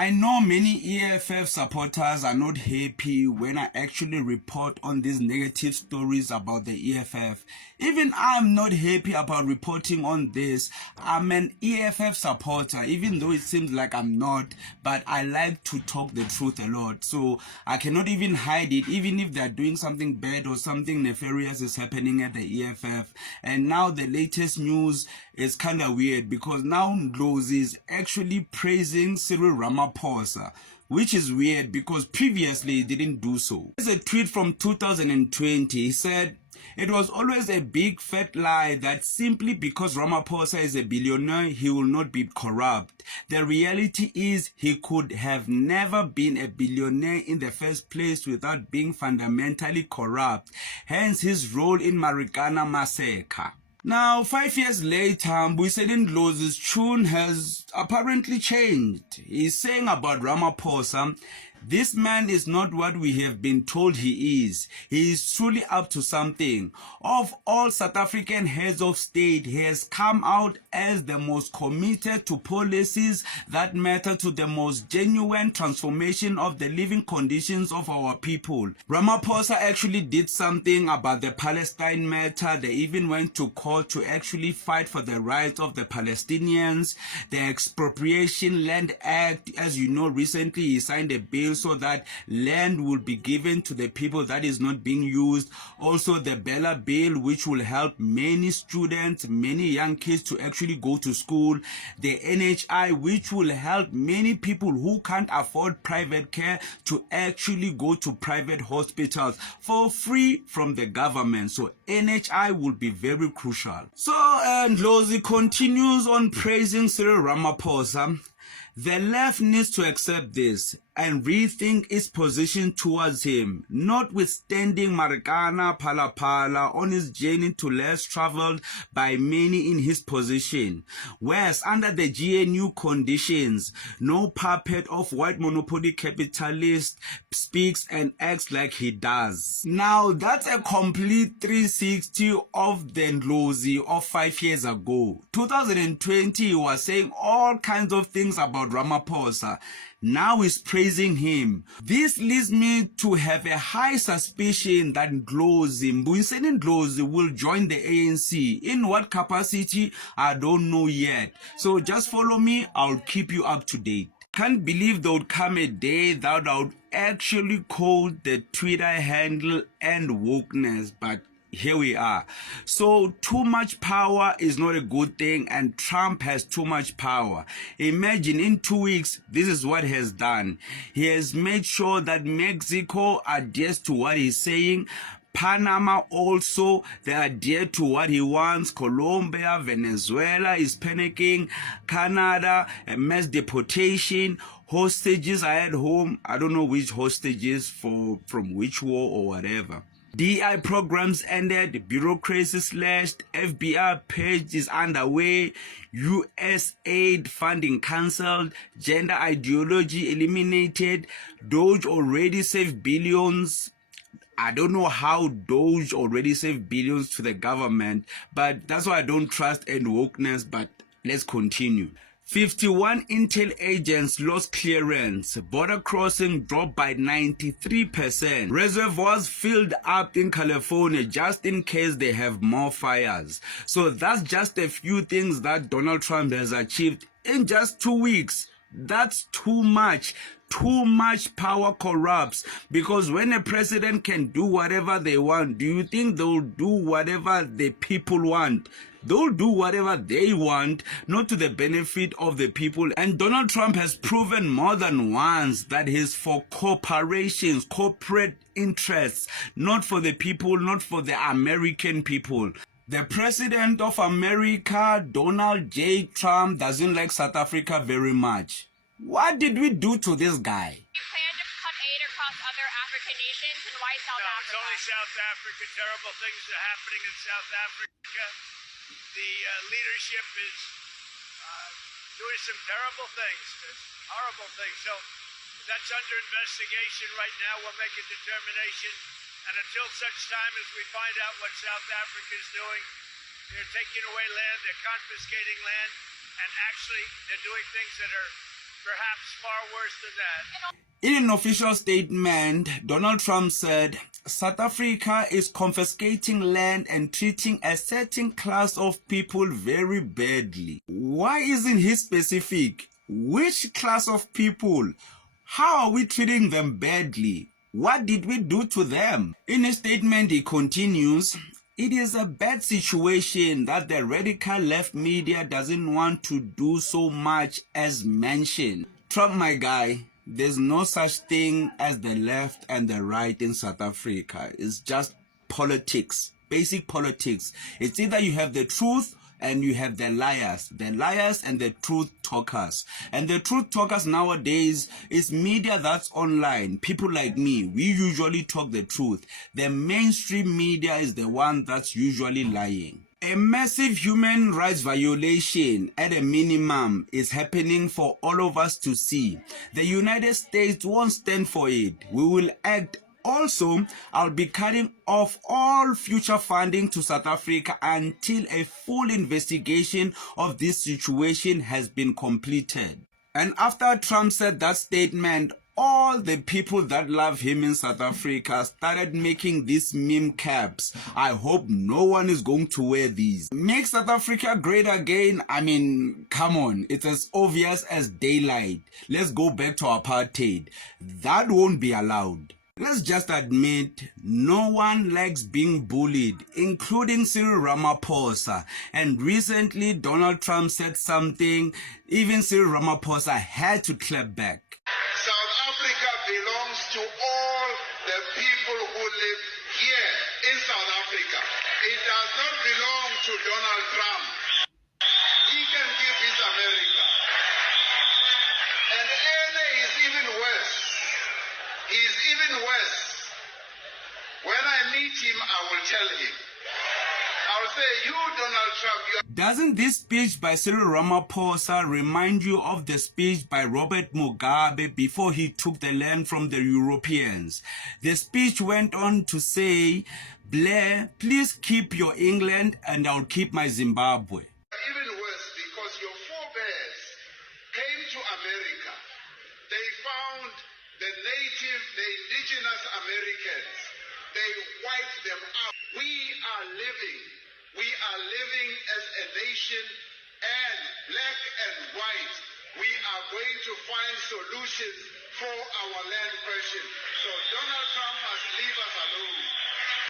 I know many EFF supporters are not happy when I actually report on these negative stories about the EFF. Even I'm not happy about reporting on this. I'm an EFF supporter, even though it seems like I'm not, but I like to talk the truth a lot. So I cannot even hide it, even if they're doing something bad or something nefarious is happening at the EFF. And now the latest news is kind of weird because now Ndlozi is actually praising Cyril Ramaphosa, which is weird because previously he didn't do so. There's a tweet from 2020. He said, "It was always a big fat lie that simply because Ramaphosa is a billionaire, he will not be corrupt. The reality is he could have never been a billionaire in the first place without being fundamentally corrupt, hence his role in Marikana massacre." Now, 5 years later, Mbuyiseni Ndlozi's tune has apparently changed. He's saying about Ramaphosa, "This man is not what we have been told he is. He is truly up to something. Of all South African heads of state, he has come out as the most committed to policies that matter to the most genuine transformation of the living conditions of our people." Ramaphosa actually did something about the Palestine matter. They even went to court to actually fight for the rights of the Palestinians. The Expropriation Land Act, as you know, recently he signed a bill so that land will be given to the people that is not being used. Also the Bella Bill, which will help many students, many young kids to actually go to school. The NHI, which will help many people who can't afford private care to actually go to private hospitals for free from the government. So NHI will be very crucial. So Ndlozi continues on praising Cyril Ramaphosa. The left needs to accept this and rethink its position towards him, notwithstanding Marikana Phala on his journey to less traveled by many in his position. Whereas under the GNU conditions, no puppet of white monopoly capitalist speaks and acts like he does. Now that's a complete 360 of the Ndlozi of 5 years ago. 2020 he was saying all kinds of things about Ramaphosa. Now he's praising him. This leads me to have a high suspicion that Mbuyiseni Ndlozi will join the ANC. In what capacity, I don't know yet. So just follow me, I'll keep you up to date. Can't believe there would come a day that I would actually call the Twitter handle and wokeness, but here we are. So too much power is not a good thing, and Trump has too much power. Imagine in 2 weeks, this is what he has done. He has made sure that Mexico adheres to what he's saying. Panama also, they adhere to what he wants. Colombia, Venezuela is panicking. Canada, a mass deportation. Hostages are at home. I don't know which hostages from which war or whatever. DI programs ended, bureaucracy slashed, FBI purge is underway, US aid funding cancelled, gender ideology eliminated, Doge already saved billions. I don't know how Doge already saved billions to the government, but that's why I don't trust and wokeness, but let's continue. 51 intel agents lost clearance. Border crossing dropped by 93%. Reservoirs filled up in California just in case they have more fires. So that's just a few things that Donald Trump has achieved in just 2 weeks. That's too much. Too much power corrupts, because when a president can do whatever they want, do you think they'll do whatever the people want? They'll do whatever they want, not to the benefit of the people. And Donald Trump has proven more than once that he's for corporations, corporate interests, not for the people, not for the American people. The president of America, Donald J. Trump, doesn't like South Africa very much. What did we do to this guy? You plan to cut aid across other African nations, and why South Africa? It's only South Africa. Terrible things are happening in South Africa. The leadership is doing some terrible things, horrible things. So that's under investigation right now. We'll make a determination. And until such time as we find out what South Africa is doing, they're taking away land, they're confiscating land, and actually they're doing things that are perhaps far worse than that. In an official statement, Donald Trump said, South Africa is confiscating land and treating a certain class of people very badly. Why isn't he specific? Which class of people? How are we treating them badly? What did we do to them? In a statement, he continues, it is a bad situation that the radical left media doesn't want to do so much as mention. Trump, my guy, there's no such thing as the left and the right in South Africa. It's just politics, basic politics. It's either you have the truth and you have the liars and the truth talkers. And the truth talkers nowadays is media that's online. People like me, we usually talk the truth. The mainstream media is the one that's usually lying. A massive human rights violation at a minimum is happening for all of us to see. The United States won't stand for it. We will act. Also, I'll be cutting off all future funding to South Africa until a full investigation of this situation has been completed. And after Trump said that statement, all the people that love him in South Africa started making these meme caps. I hope no one is going to wear these. Make South Africa great again? I mean, come on. It's as obvious as daylight. Let's go back to apartheid. That won't be allowed. Let's just admit, no one likes being bullied, including Cyril Ramaphosa. And recently, Donald Trump said something, even Cyril Ramaphosa had to clap back. South Africa belongs to all the people who live here in South Africa. It does not belong to Donald Trump. He can keep his America. And Ene is even worse. He's even worse. When I meet him, I will tell him. I'll say, you, Donald Trump, you're... Doesn't this speech by Cyril Ramaphosa remind you of the speech by Robert Mugabe before he took the land from the Europeans? The speech went on to say, Blair, please keep your England and I'll keep my Zimbabwe. Even worse, because your forebears came to America. They found the native, the indigenous Americans. They wiped them out. We are living as a nation, and black and white, we are going to find solutions for our land question. So Donald Trump must leave us alone.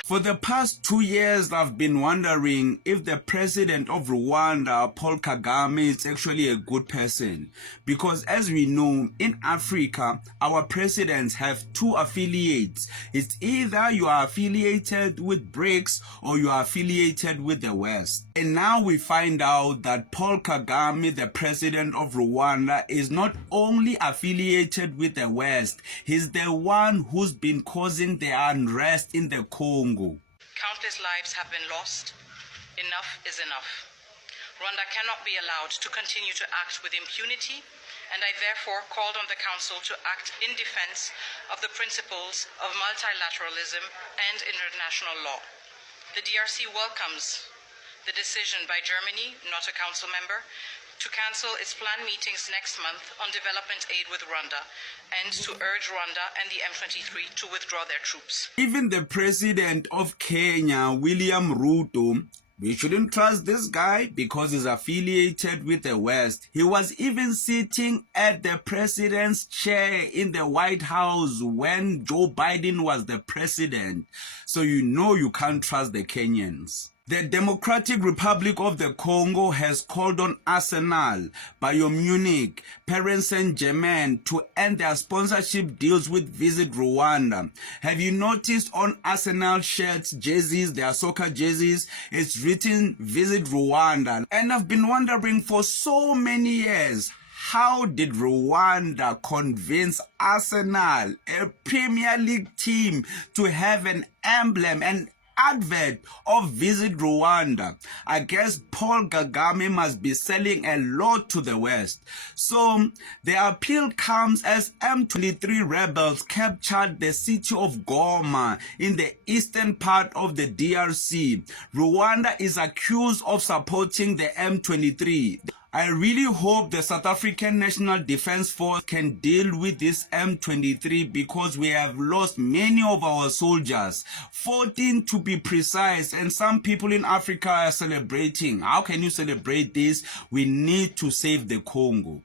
For the past 2 years, I've been wondering if the president of Rwanda, Paul Kagame, is actually a good person. Because as we know, in Africa, our presidents have two affiliates. It's either you are affiliated with BRICS or you are affiliated with the West. And now we find out that Paul Kagame, the president of Rwanda, is not only affiliated with the West, he's the one who's been causing the unrest in the Congo. Countless lives have been lost. Enough is enough. Rwanda cannot be allowed to continue to act with impunity, and I therefore called on the Council to act in defense of the principles of multilateralism and international law. The DRC welcomes the decision by Germany, not a Council member, to cancel its planned meetings next month on development aid with Rwanda and to urge Rwanda and the M23 to withdraw their troops. Even the president of Kenya, William Ruto, we shouldn't trust this guy because he's affiliated with the West. He was even sitting at the president's chair in the White House when Joe Biden was the president. So you know you can't trust the Kenyans. The Democratic Republic of the Congo has called on Arsenal, Bayern Munich, Paris Saint-Germain to end their sponsorship deals with Visit Rwanda. Have you noticed on Arsenal shirts, jerseys, their soccer jerseys, it's written Visit Rwanda? And I've been wondering for so many years, how did Rwanda convince Arsenal, a Premier League team, to have an emblem and advert of Visit Rwanda? I guess Paul Kagame must be selling a lot to the West. So the appeal comes as M23 rebels captured the city of Goma in the eastern part of the DRC. Rwanda is accused of supporting the M23. I really hope the South African National Defence Force can deal with this M23 because we have lost many of our soldiers, 14 to be precise, and some people in Africa are celebrating. How can you celebrate this? We need to save the Congo.